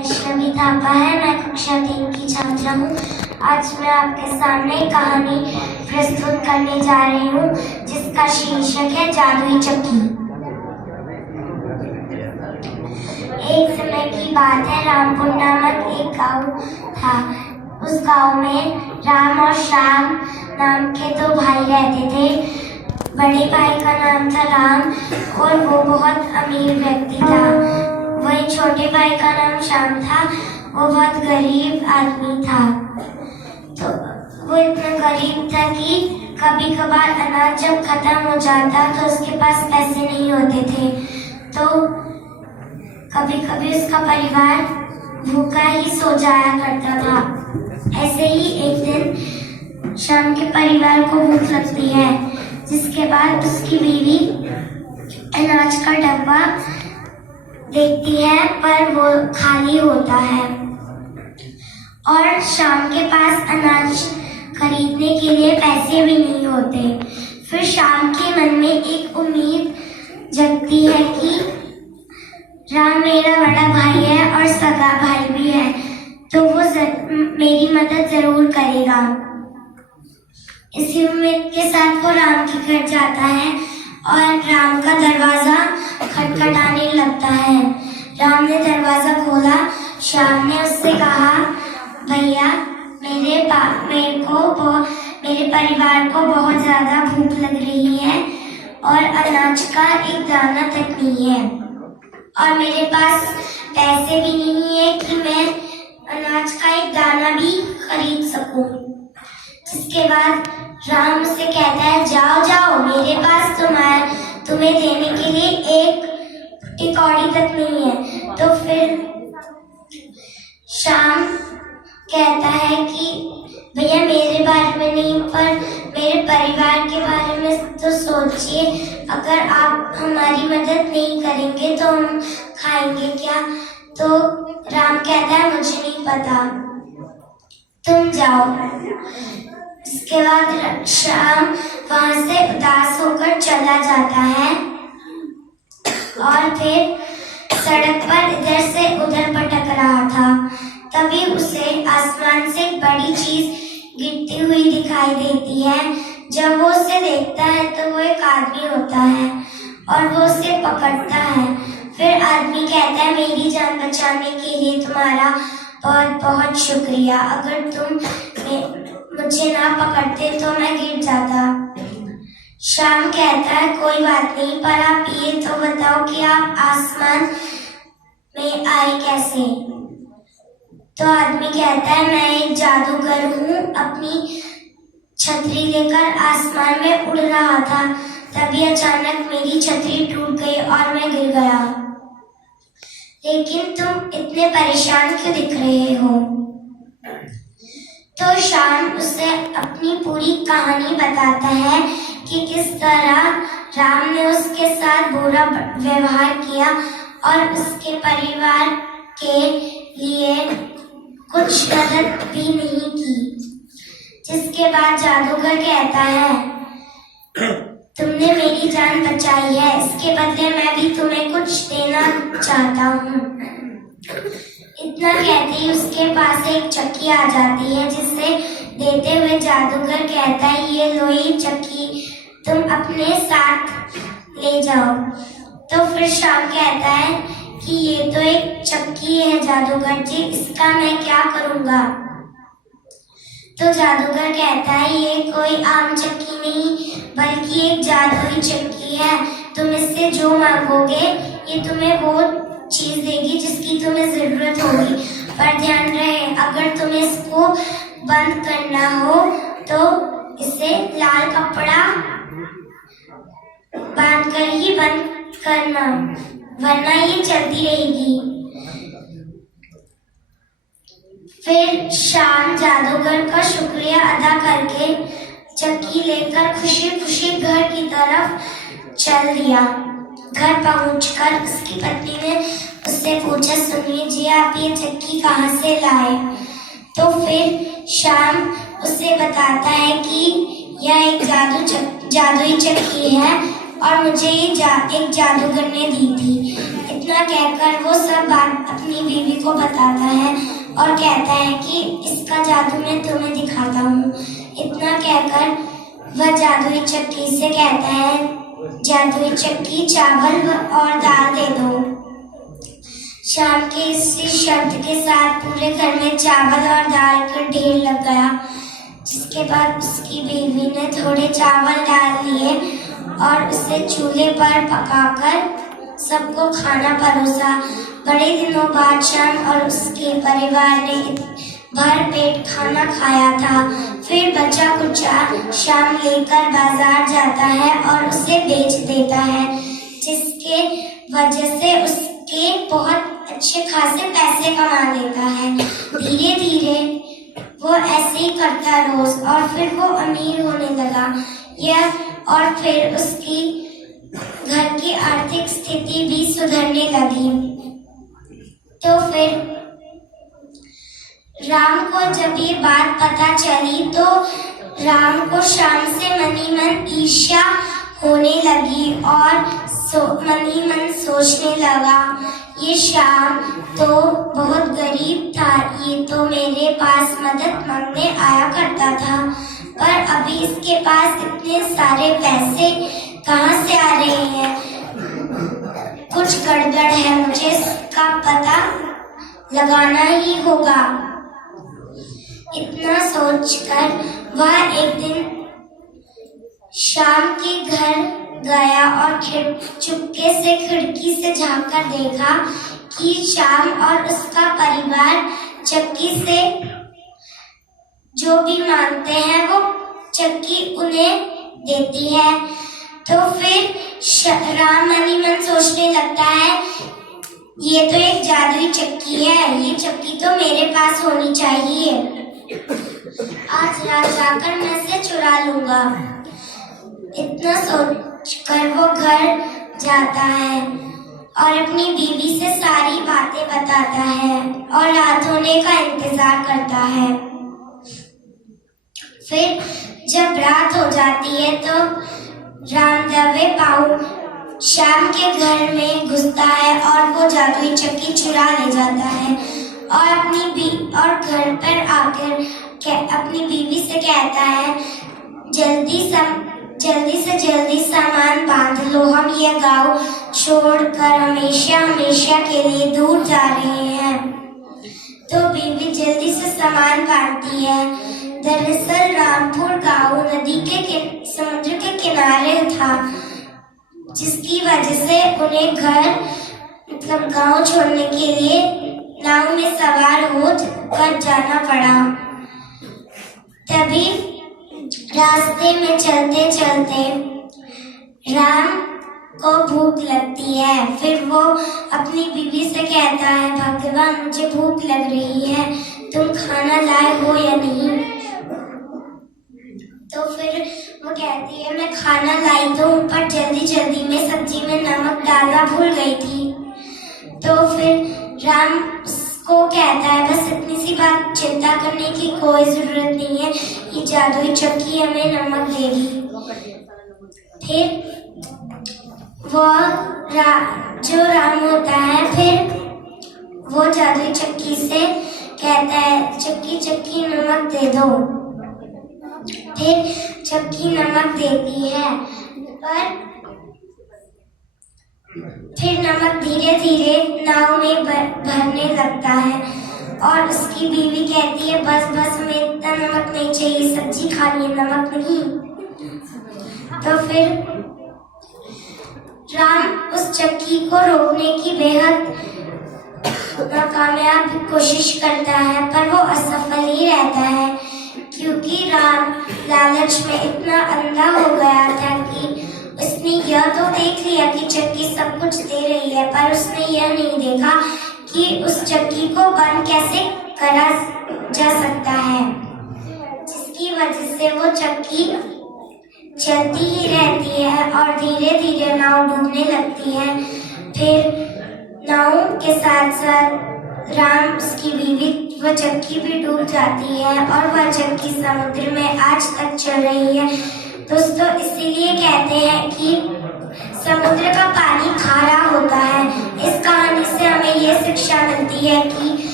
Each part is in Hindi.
वैष्णवी थापा है। मैं कक्षा 3 की छात्रा हूँ। आज मैं आपके सामने कहानी प्रस्तुत करने जा रही हूँ जिसका शीर्षक है जादुई चक्की। एक समय की बात है, रामपुर नामक एक गांव था। उस गांव में राम और श्याम नाम के दो भाई रहते थे। बड़े भाई का नाम था राम और वो बहुत अमीर व्यक्ति था। वहीं छोटे भाई का नाम श्याम था, वो बहुत गरीब आदमी था। तो वो इतना गरीब था कि कभी कभार अनाज जब खत्म हो जाता तो उसके पास पैसे नहीं होते थे, तो कभी कभी उसका परिवार भूखा ही सो जाया करता था। ऐसे ही एक दिन श्याम के परिवार को भूख लगती है, जिसके बाद उसकी बीवी अनाज का डब्बा देखती है पर वो खाली होता है और श्याम के पास अनाज खरीदने के लिए पैसे भी नहीं होते। फिर श्याम के मन में एक उम्मीद जगती है कि राम मेरा बड़ा भाई है और सगा भाई भी है, तो वो मेरी मदद जरूर करेगा। इसी उम्मीद के साथ वो राम के घर जाता है और राम का दरवाजा खटखटाने लगता है। राम ने दरवाजा खोला। श्याम ने उससे कहा, भैया मेरे परिवार को बहुत ज्यादा भूख लग रही है और अनाज का एक दाना तक नहीं है और मेरे पास पैसे भी नहीं है कि मैं अनाज का एक दाना भी खरीद सकूं। जिसके बाद राम से कहता है, जाओ जाओ, मेरे पास तुम्हें देने के लिए एक कौड़ी तक नहीं है। तो फिर श्याम कहता है कि भैया मेरे बारे में नहीं पर मेरे परिवार के बारे में तो सोचिए, अगर आप हमारी मदद नहीं करेंगे तो हम खाएंगे क्या? तो राम कहता है, मुझे नहीं पता, तुम जाओ। इसके बाद श्याम वहां से उदास होकर चला जाता है और फिर सड़क पर इधर से उधर भटक रहा था। तभी उसे आसमान से एक बड़ी चीज गिरती हुई दिखाई देती है। जब वो उसे देखता है तो वो एक आदमी होता है और वो उसे पकड़ता है। फिर आदमी कहता है, मेरी जान बचाने के लिए तुम्हारा बहुत बहुत शुक्रिया। अगर तुम मुझे ना पकड़ते तो मैं गिर जाता। श्याम कहता है, कोई बात नहीं, पर आप ये तो बताओ कि आप आसमान में आए कैसे? तो आदमी कहता है, मैं एक जादूगर हूँ, अपनी छतरी लेकर आसमान में उड़ रहा था, तभी अचानक मेरी छतरी टूट गई और मैं गिर गया। लेकिन तुम इतने परेशान क्यों दिख रहे हो? तो श्याम उसे अपनी पूरी कहानी बताता है कि किस तरह राम ने उसके साथ बुरा व्यवहार किया और उसके परिवार के लिए कुछ मदद भी नहीं की। जिसके बाद जादूगर कहता है, तुमने मेरी जान बचाई है, इसके बदले मैं भी तुम्हें कुछ देना चाहता हूँ। इतना कहते ही उसके पास एक चक्की आ जाती है, जिसे देते हुए जादूगर कहता है, ये लो ये चक्की, तुम अपने साथ ले जाओ। तो फिर श्याम कहता है कि ये तो एक चक्की है जादूगर जी, इसका मैं क्या करूँगा? तो जादूगर कहता है, ये कोई आम चक्की नहीं बल्कि एक जादुई चक्की है। तुम इससे जो मांगोगे ये तुम्हें वो चीज देगी जिसकी तुम्हें जरूरत होगी, पर ध्यान रहे अगर तुम्हें इसको बंद करना हो तो इसे लाल कपड़ा बांध कर ही बंद करना, वरना ये चलती रहेगी। फिर श्याम जादूगर का शुक्रिया अदा करके चक्की लेकर खुशी खुशी घर की तरफ चल दिया। घर पहुंचकर उसकी पत्नी ने उससे पूछा, सुनिए जी, आप ये चक्की कहाँ से लाए? तो फिर श्याम उसे बताता है कि यह एक जादुई चक्की है और मुझे ये एक जादूगर ने दी थी। इतना कहकर वो सब बात अपनी बीवी को बताता है और कहता है कि इसका जादू मैं तुम्हें दिखाता हूँ। इतना कहकर वह जादुई चक्की से कहता है, जादुई चक्की चावल और दाल दे दो। शाम के इसी शब्द के साथ पूरे घर में चावल और दाल का ढेर लग गया। जिसके बाद उसकी बीवी ने थोड़े चावल डाल लिए और उसे चूल्हे पर पकाकर सबको खाना परोसा। बड़े दिनों बाद शाम और उसके परिवार ने भर पेट खाना खाया था। फिर बचा कुचा शाम लेकर बाजार जाता है और उसे बेच देता है, जिसके वजह से उसके बहुत अच्छे खासे पैसे कमा लेता है। धीरे धीरे वो ऐसे ही करता रोज और फिर वो अमीर होने लगा। यह और फिर उसकी घर की आर्थिक स्थिति भी सुधरने लगी। तो फिर राम को जब ये बात पता चली तो राम को शाम से मनी मन ईर्ष्या होने लगी और मनी मन सोचने लगा, ये शाम तो बहुत गरीब था, ये तो मेरे पास मदद मांगने आया करता था, पर अभी इसके पास इतने सारे पैसे कहाँ से आ रहे हैं? कुछ गड़बड़ है, मुझे इसका पता लगाना ही होगा। इतना सोचकर वह एक दिन शाम के घर गया और चुपके से खिड़की से झांककर देखा कि शाम और उसका परिवार चक्की से जो भी मांगते हैं वो चक्की उन्हें देती है। तो फिर राम मनी मन सोचने लगता है, ये तो एक जादुई चक्की है, ये चक्की तो मेरे पास होनी चाहिए। आज रात जाकर मैं इसे चुरा लूंगा। इतना सोचकर वो घर जाता है और अपनी बीवी से सारी बातें बताता है और रात होने का इंतजार करता है। फिर जब रात हो जाती है तो राम दवे पाऊ श्याम के घर में घुसता है और वो जादुई चक्की चुरा ले जाता है और घर पर आकर अपनी बीवी से कहता है, जल्दी से जल्दी सामान बांध लो, हम ये गांव छोड़कर हमेशा के लिए दूर जा रहे हैं। तो बीवी जल्दी से सामान बांधती है। दरअसल रामपुर गांव समुद्र के किनारे था, जिसकी वजह से उन्हें गांव छोड़ने के लिए नाव में सवार हो कर जाना पड़ा। तभी रास्ते में चलते चलते राम को भूख लगती है। फिर वो अपनी बीवी से कहता है, भगवान मुझे भूख लग रही है, तुम खाना लाए हो या नहीं? तो फिर वो कहती है, मैं खाना लाई तो हूँ, पर जल्दी में सब्जी में नमक डालना भूल गई थी। तो फिर राम को कहता है, बस इतनी सी बात, चिंता करने की कोई जरूरत नहीं है, ये जादुई चक्की हमें नमक देगी। फिर जो राम होता है, फिर वो जादुई चक्की से कहता है, चक्की नमक दे दो। फिर चक्की नमक देती है, पर फिर नमक धीरे धीरे नाव में भरने लगता है और उसकी बीवी कहती है, बस हमें इतना नमक नहीं चाहिए, सब्जी खानी है, नमक नहीं। तो फिर राम उस चक्की को रोकने की बेहद नाकामयाब कोशिश करता है, पर वो असफल ही रहता है, क्योंकि राम लालच में इतना अंधा हो गया था कि उसने यह तो देख लिया कि चक्की सब कुछ दे रही है, पर उसने यह नहीं देखा कि उस चक्की को बंद कैसे करा जा सकता है, जिसकी वजह से वो चक्की चलती ही रहती है और धीरे धीरे नाव डूबने लगती है। फिर नाव के साथ साथ राम, उसकी बीवी, वह चक्की भी डूब जाती है और वह चक्की समुद्र में आज तक चल रही है। दोस्तों, इसीलिए कहते हैं कि समुद्र का पानी खारा होता है। इस कहानी से हमें ये शिक्षा मिलती है कि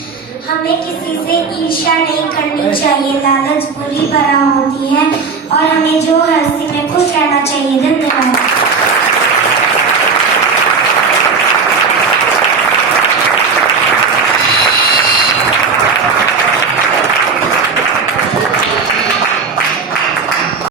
हमें किसी से ईर्ष्या नहीं करनी चाहिए, लालच बुरी बला होती है और हमें जो हर स्थिति में खुश रहना चाहिए। धन्यवाद।